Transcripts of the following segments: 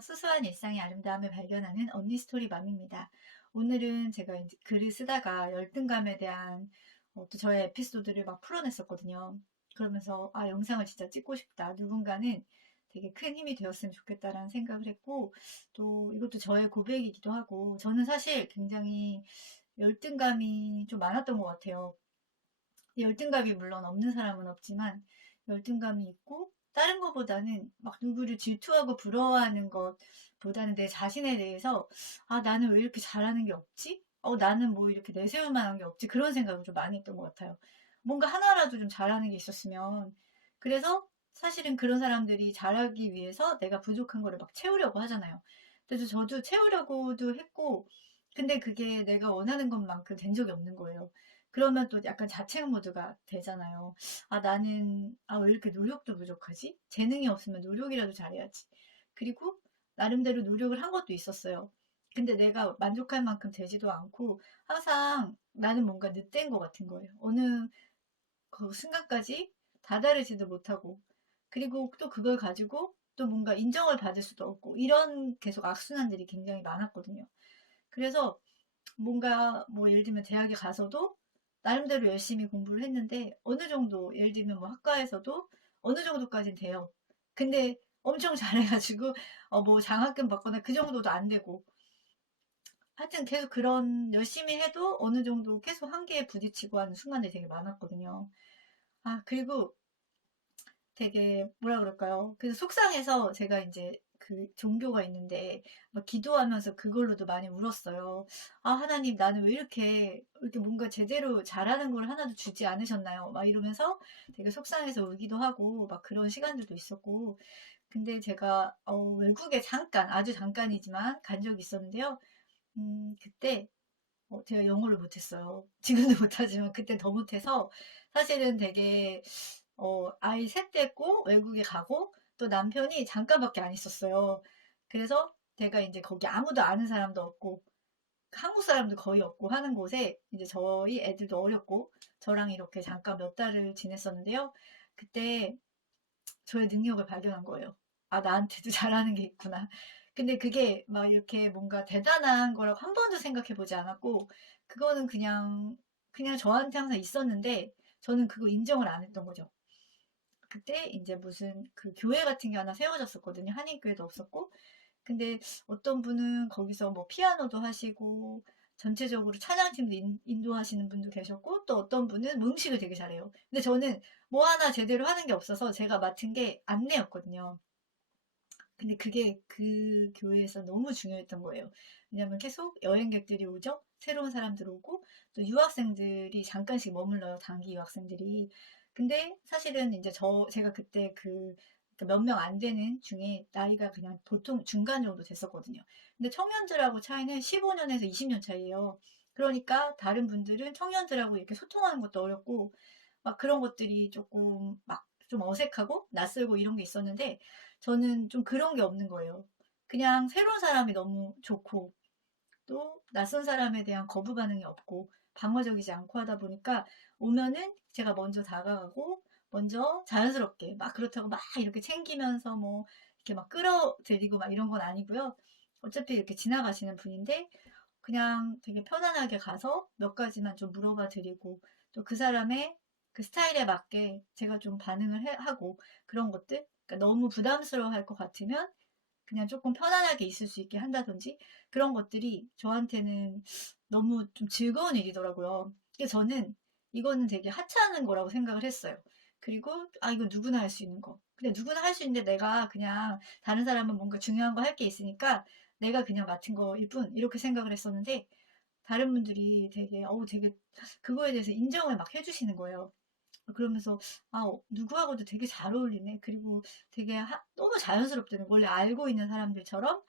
수수한 일상의 아름다움을 발견하는 언니 스토리 맘입니다. 오늘은 제가 이제 글을 쓰다가 열등감에 대한 어, 또 저의 에피소드를 막 풀어냈었거든요. 그러면서 아 영상을 진짜 찍고 싶다. 누군가는 되게 큰 힘이 되었으면 좋겠다라는 생각을 했고 또 이것도 저의 고백이기도 하고 저는 사실 굉장히 열등감이 좀 많았던 것 같아요. 열등감이 물론 없는 사람은 없지만 열등감이 있고 다른 것보다는 막 누구를 질투하고 부러워하는 것보다는 내 자신에 대해서 아 나는 왜 이렇게 잘하는 게 없지? 어 나는 뭐 이렇게 내세울 만한 게 없지? 그런 생각을 좀 많이 했던 것 같아요. 뭔가 하나라도 좀 잘하는 게 있었으면 그래서 사실은 그런 사람들이 잘하기 위해서 내가 부족한 거를 막 채우려고 하잖아요. 그래서 저도 채우려고도 했고 근데 그게 내가 원하는 것만큼 된 적이 없는 거예요. 그러면 또 약간 자책 모드가 되잖아요. 아, 나는, 아, 왜 이렇게 노력도 부족하지? 재능이 없으면 노력이라도 잘해야지. 그리고 나름대로 노력을 한 것도 있었어요. 근데 내가 만족할 만큼 되지도 않고 항상 나는 뭔가 늦된 것 같은 거예요. 어느 그 순간까지 다다르지도 못하고 그리고 또 그걸 가지고 또 뭔가 인정을 받을 수도 없고 이런 계속 악순환들이 굉장히 많았거든요. 그래서 뭔가 뭐 예를 들면 대학에 가서도 나름대로 열심히 공부를 했는데 어느 정도 예를 들면 뭐 학과에서도 어느 정도까지는 돼요. 근데 엄청 잘해가지고 어 뭐 장학금 받거나 그 정도도 안 되고 하여튼 계속 그런 열심히 해도 어느 정도 계속 한계에 부딪히고 하는 순간들이 되게 많았거든요. 아 그리고 되게 뭐라 그럴까요? 그래서 속상해서 제가 이제 그 종교가 있는데 막 기도하면서 그걸로도 많이 울었어요. 아 하나님 나는 왜 이렇게 이렇게 뭔가 제대로 잘하는 걸 하나도 주지 않으셨나요? 막 이러면서 되게 속상해서 울기도 하고 막 그런 시간들도 있었고 근데 제가 어, 외국에 잠깐 아주 잠깐이지만 간 적이 있었는데요. 음, 그때 어, 제가 영어를 못했어요. 지금도 못하지만 그때 더 못해서 사실은 되게 어, 아이 셋 데리고 외국에 가고 또 남편이 잠깐밖에 안 있었어요. 그래서 제가 이제 거기 아무도 아는 사람도 없고 한국 사람도 거의 없고 하는 곳에 이제 저희 애들도 어렸고 저랑 이렇게 잠깐 몇 달을 지냈었는데요. 그때 저의 능력을 발견한 거예요. 아, 나한테도 잘하는 게 있구나. 근데 그게 막 이렇게 뭔가 대단한 거라고 한 번도 생각해 보지 않았고, 그거는 그냥, 그냥 저한테 항상 있었는데, 저는 그거 인정을 안 했던 거죠. 그때 이제 무슨 그 교회 같은 게 하나 세워졌었거든요. 한인교회도 없었고. 근데 어떤 분은 거기서 뭐 피아노도 하시고, 전체적으로 찬양팀도 인, 인도하시는 분도 계셨고, 또 어떤 분은 음식을 되게 잘해요. 근데 저는 뭐 하나 제대로 하는 게 없어서 제가 맡은 게 안내였거든요. 근데 그게 그 교회에서 너무 중요했던 거예요. 왜냐면 계속 여행객들이 오죠? 새로운 사람들 오고, 또 유학생들이 잠깐씩 머물러요. 단기 유학생들이. 근데 사실은 이제 저, 제가 그때 그, 몇 명 안 되는 중에 나이가 그냥 보통 중간 정도 됐었거든요. 근데 청년들하고 차이는 15년에서 20년 차이예요. 그러니까 다른 분들은 청년들하고 이렇게 소통하는 것도 어렵고, 막 그런 것들이 조금 막 좀 어색하고 낯설고 이런 게 있었는데, 저는 좀 그런 게 없는 거예요. 그냥 새로운 사람이 너무 좋고, 또 낯선 사람에 대한 거부 반응이 없고, 방어적이지 않고 하다 보니까 오면은 제가 먼저 다가가고, 먼저 자연스럽게 막 그렇다고 막 이렇게 챙기면서 뭐 이렇게 막 끌어들이고 막 이런 건 아니고요. 어차피 이렇게 지나가시는 분인데, 그냥 되게 편안하게 가서 몇 가지만 좀 물어봐 드리고, 또 그 사람의 그 스타일에 맞게 제가 좀 반응을 해- 하고 그런 것들, 그러니까 너무 부담스러워 할 것 같으면 그냥 조금 편안하게 있을 수 있게 한다든지 그런 것들이 저한테는 너무 좀 즐거운 일이더라고요. 그래서 저는 이거는 되게 하찮은 거라고 생각을 했어요. 그리고 아 이거 누구나 할 수 있는 거. 근데 누구나 할 수 있는데 내가 그냥 다른 사람은 뭔가 중요한 거 할 게 있으니까 내가 그냥 맡은 거일 뿐 이렇게 생각을 했었는데 다른 분들이 되게 어우 되게 그거에 대해서 인정을 막 해주시는 거예요. 그러면서 아 어, 누구하고도 되게 잘 어울리네. 그리고 되게 하- 너무 자연스럽다는 원래 알고 있는 사람들처럼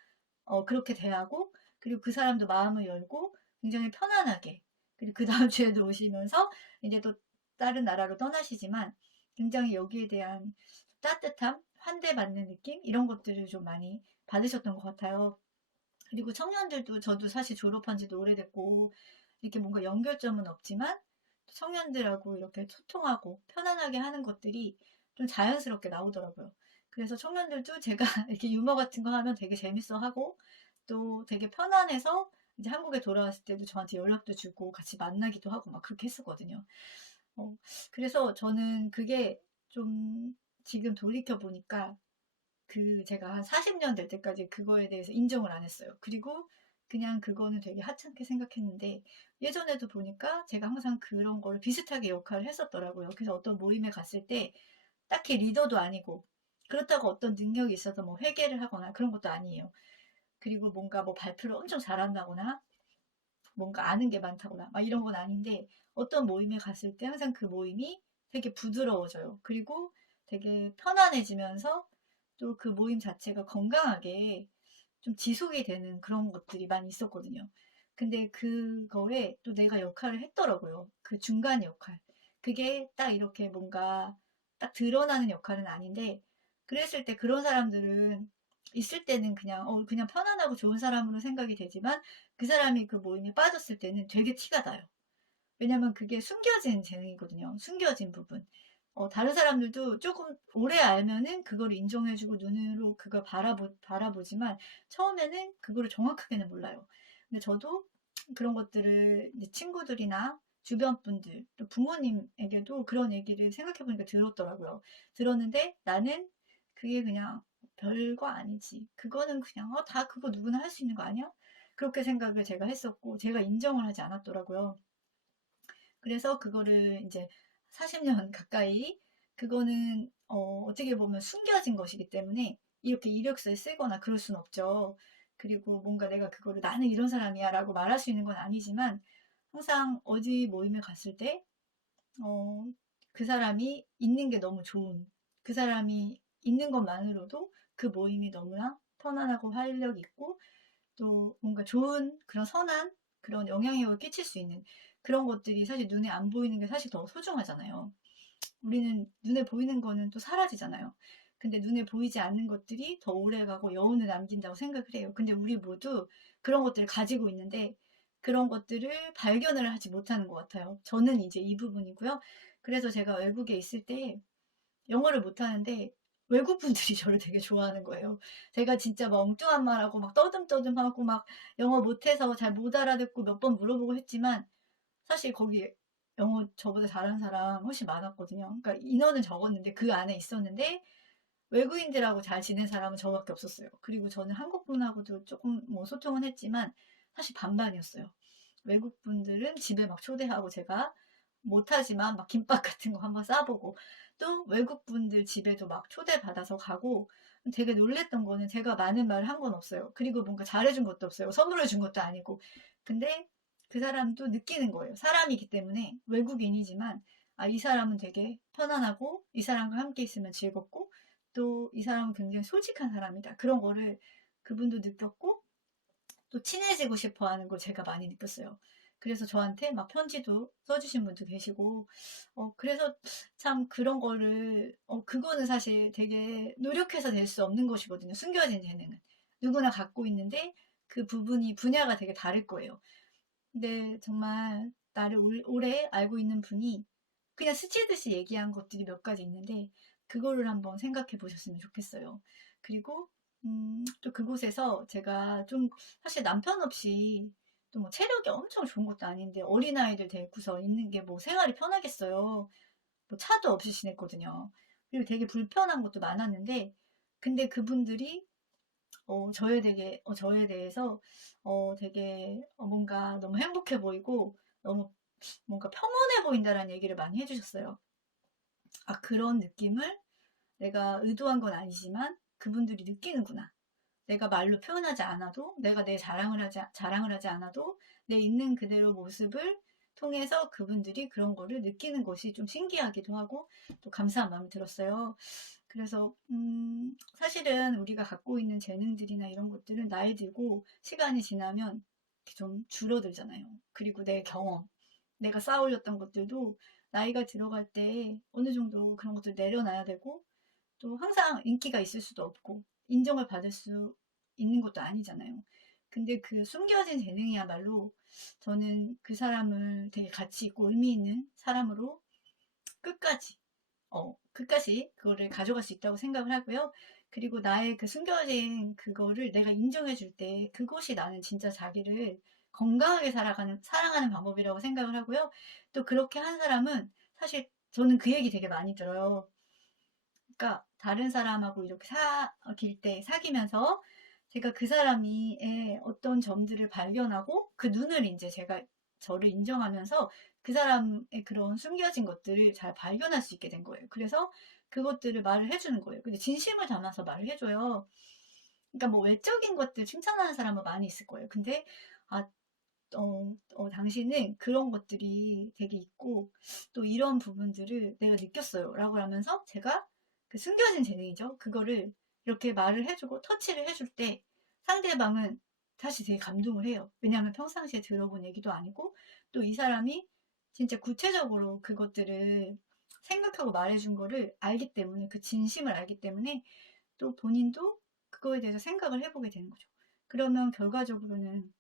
어, 그렇게 대하고 그리고 그 사람도 마음을 열고 굉장히 편안하게 그리고 그 다음 주에도 오시면서 이제 또 다른 나라로 떠나시지만 굉장히 여기에 대한 따뜻함, 환대받는 느낌 이런 것들을 좀 많이 받으셨던 것 같아요. 그리고 청년들도 저도 사실 졸업한 지도 오래됐고 이렇게 뭔가 연결점은 없지만 청년들하고 이렇게 소통하고 편안하게 하는 것들이 좀 자연스럽게 나오더라고요. 그래서 청년들도 제가 이렇게 유머 같은 거 하면 되게 재밌어 하고 또 되게 편안해서 이제 한국에 돌아왔을 때도 저한테 연락도 주고 같이 만나기도 하고 막 그렇게 했었거든요. 어, 그래서 저는 그게 좀 지금 돌이켜 보니까 그 제가 한 40년 될 때까지 그거에 대해서 인정을 안 했어요. 그리고 그냥 그거는 되게 하찮게 생각했는데 예전에도 보니까 제가 항상 그런 걸 비슷하게 역할을 했었더라고요. 그래서 어떤 모임에 갔을 때 딱히 리더도 아니고 그렇다고 어떤 능력이 있어서 뭐 회계를 하거나 그런 것도 아니에요. 그리고 뭔가 뭐 발표를 엄청 잘한다거나 뭔가 아는 게 많다거나 막 이런 건 아닌데 어떤 모임에 갔을 때 항상 그 모임이 되게 부드러워져요. 그리고 되게 편안해지면서 또 그 모임 자체가 건강하게 좀 지속이 되는 그런 것들이 많이 있었거든요. 근데 그거에 또 내가 역할을 했더라고요. 그 중간 역할. 그게 딱 이렇게 뭔가 딱 드러나는 역할은 아닌데 그랬을 때 그런 사람들은 있을 때는 그냥 어 그냥 편안하고 좋은 사람으로 생각이 되지만 그 사람이 그 모임에 빠졌을 때는 되게 티가 나요. 왜냐면 그게 숨겨진 재능이거든요. 숨겨진 부분. 어, 다른 사람들도 조금 오래 알면은 그걸 인정해주고 눈으로 그걸 바라보, 바라보지만 처음에는 그거를 정확하게는 몰라요. 근데 저도 그런 것들을 친구들이나 주변 분들, 또 부모님에게도 그런 얘기를 생각해보니까 들었더라고요. 들었는데 나는 그게 그냥 별거 아니지. 그거는 그냥, 어, 다 그거 누구나 할 수 있는 거 아니야? 그렇게 생각을 제가 했었고, 제가 인정을 하지 않았더라고요. 그래서 그거를 이제 40년 가까이, 그거는, 어, 어떻게 보면 숨겨진 것이기 때문에, 이렇게 이력서에 쓰거나 그럴 순 없죠. 그리고 뭔가 내가 그거를 나는 이런 사람이야 라고 말할 수 있는 건 아니지만, 항상 어디 모임에 갔을 때, 어, 그 사람이 있는 게 너무 좋은, 그 사람이 있는 것만으로도 그 모임이 너무나 편안하고 활력 있고 또 뭔가 좋은 그런 선한 그런 영향력을 끼칠 수 있는 그런 것들이 사실 눈에 안 보이는 게 사실 더 소중하잖아요. 우리는 눈에 보이는 거는 또 사라지잖아요. 근데 눈에 보이지 않는 것들이 더 오래 가고 여운을 남긴다고 생각을 해요. 근데 우리 모두 그런 것들을 가지고 있는데 그런 것들을 발견을 하지 못하는 것 같아요. 저는 이제 이 부분이고요. 그래서 제가 외국에 있을 때 영어를 못하는데 외국 분들이 저를 되게 좋아하는 거예요. 제가 진짜 막 엉뚱한 말하고 막 떠듬떠듬하고 막 영어 못해서 잘 못 알아듣고 몇 번 물어보고 했지만 사실 거기 영어 저보다 잘하는 사람 훨씬 많았거든요. 그러니까 인원은 적었는데 그 안에 있었는데 외국인들하고 잘 지낸 사람은 저밖에 없었어요. 그리고 저는 한국 분하고도 조금 뭐 소통은 했지만 사실 반반이었어요. 외국 분들은 집에 막 초대하고 제가 못하지만 막 김밥 같은 거 한번 싸보고 또 외국 분들 집에도 막 초대받아서 가고 되게 놀랬던 거는 제가 많은 말을 한건 없어요. 그리고 뭔가 잘해준 것도 없어요. 선물을 준 것도 아니고. 근데 그 사람도 느끼는 거예요. 사람이기 때문에 외국인이지만 아, 이 사람은 되게 편안하고 이 사람과 함께 있으면 즐겁고 또 이 사람은 굉장히 솔직한 사람이다. 그런 거를 그분도 느꼈고 또 친해지고 싶어 하는 걸 제가 많이 느꼈어요. 그래서 저한테 막 편지도 써주신 분도 계시고, 어, 그래서 참 그런 거를, 어, 그거는 사실 되게 노력해서 될 수 없는 것이거든요. 숨겨진 재능은. 누구나 갖고 있는데 그 부분이 분야가 되게 다를 거예요. 근데 정말 나를 올- 오래 알고 있는 분이 그냥 스치듯이 얘기한 것들이 몇 가지 있는데 그거를 한번 생각해 보셨으면 좋겠어요. 그리고 음, 또 그곳에서 제가 좀 사실 남편 없이 또 뭐 체력이 엄청 좋은 것도 아닌데 어린아이들 데리고서 있는 게 뭐 생활이 편하겠어요. 뭐 차도 없이 지냈거든요. 그리고 되게 불편한 것도 많았는데 근데 그분들이 어, 저에 되게 어, 저에 대해서 어, 되게 어, 뭔가 너무 행복해 보이고 너무 뭔가 평온해 보인다라는 얘기를 많이 해주셨어요. 아 그런 느낌을 내가 의도한 건 아니지만 그분들이 느끼는구나. 내가 말로 표현하지 않아도, 내가 내 자랑을 하지, 자랑을 하지 않아도, 내 있는 그대로 모습을 통해서 그분들이 그런 거를 느끼는 것이 좀 신기하기도 하고, 또 감사한 마음이 들었어요. 그래서, 음, 사실은 우리가 갖고 있는 재능들이나 이런 것들은 나이 들고 시간이 지나면 좀 줄어들잖아요. 그리고 내 경험, 내가 쌓아올렸던 것들도 나이가 들어갈 때 어느 정도 그런 것들 내려놔야 되고, 또 항상 인기가 있을 수도 없고 인정을 받을 수 있는 것도 아니잖아요. 근데 그 숨겨진 재능이야말로 저는 그 사람을 되게 가치 있고 의미 있는 사람으로 끝까지 어, 끝까지 그거를 가져갈 수 있다고 생각을 하고요. 그리고 나의 그 숨겨진 그거를 내가 인정해 줄 때 그것이 나는 진짜 자기를 건강하게 살아가는, 사랑하는 방법이라고 생각을 하고요. 또 그렇게 한 사람은 사실 저는 그 얘기 되게 많이 들어요. 그러니까 다른 사람하고 이렇게 사귈 때 사귀면서 제가 그 사람이 어떤 점들을 발견하고 그 눈을 이제 제가 저를 인정하면서 그 사람의 그런 숨겨진 것들을 잘 발견할 수 있게 된 거예요. 그래서 그것들을 말을 해주는 거예요. 근데 진심을 담아서 말을 해줘요. 그러니까 뭐 외적인 것들 칭찬하는 사람은 많이 있을 거예요. 근데 아, 어, 어, 당신은 그런 것들이 되게 있고 또 이런 부분들을 내가 느꼈어요. 라고 하면서 제가 그 숨겨진 재능이죠. 그거를 이렇게 말을 해주고 터치를 해줄 때 상대방은 사실 되게 감동을 해요. 왜냐하면 평상시에 들어본 얘기도 아니고 또 이 사람이 진짜 구체적으로 그것들을 생각하고 말해준 거를 알기 때문에 그 진심을 알기 때문에 또 본인도 그거에 대해서 생각을 해보게 되는 거죠. 그러면 결과적으로는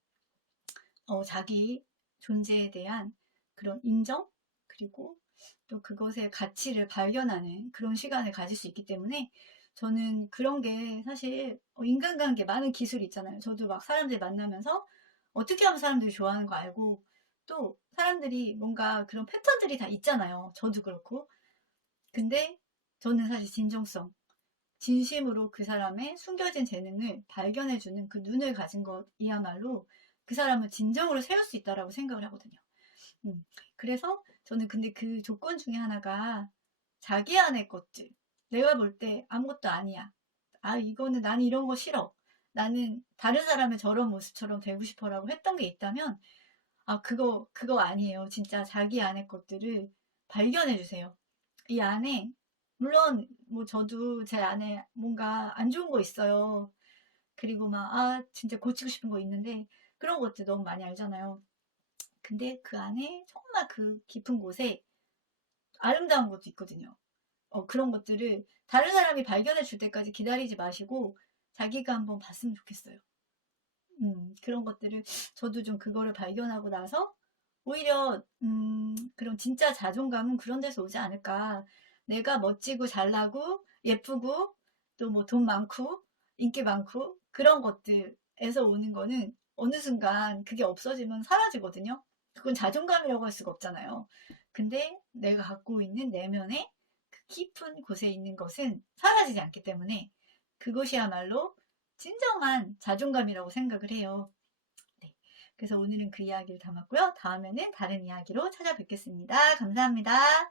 어, 자기 존재에 대한 그런 인정 그리고 또 그것의 가치를 발견하는 그런 시간을 가질 수 있기 때문에 저는 그런 게 사실 어, 인간관계 많은 기술이 있잖아요. 저도 막 사람들 만나면서 어떻게 하면 사람들이 좋아하는 거 알고 또 사람들이 뭔가 그런 패턴들이 다 있잖아요. 저도 그렇고. 근데 저는 사실 진정성, 진심으로 그 사람의 숨겨진 재능을 발견해주는 그 눈을 가진 것이야말로 그 사람을 진정으로 세울 수 있다라고 생각을 하거든요. 음, 그래서 저는 근데 그 조건 중에 하나가 자기 안의 것들. 내가 볼 때 아무것도 아니야. 아, 이거는 난 이런 거 싫어. 나는 다른 사람의 저런 모습처럼 되고 싶어라고 했던 게 있다면, 아, 그거, 그거 아니에요. 진짜 자기 안의 것들을 발견해 주세요. 이 안에, 물론, 뭐, 저도 제 안에 뭔가 안 좋은 거 있어요. 그리고 막, 아, 진짜 고치고 싶은 거 있는데, 그런 것들 너무 많이 알잖아요. 근데 그 안에 정말 그 깊은 곳에 아름다운 것도 있거든요. 어, 그런 것들을 다른 사람이 발견해 줄 때까지 기다리지 마시고 자기가 한번 봤으면 좋겠어요. 음, 그런 것들을 저도 좀 그거를 발견하고 나서 오히려 음, 그럼 진짜 자존감은 그런 데서 오지 않을까. 내가 멋지고 잘나고 예쁘고 또 뭐 돈 많고 인기 많고 그런 것들에서 오는 거는 어느 순간 그게 없어지면 사라지거든요. 그건 자존감이라고 할 수가 없잖아요. 근데 내가 갖고 있는 내면의 그 깊은 곳에 있는 것은 사라지지 않기 때문에 그것이야말로 진정한 자존감이라고 생각을 해요. 네. 그래서 오늘은 그 이야기를 담았고요. 다음에는 다른 이야기로 찾아뵙겠습니다. 감사합니다.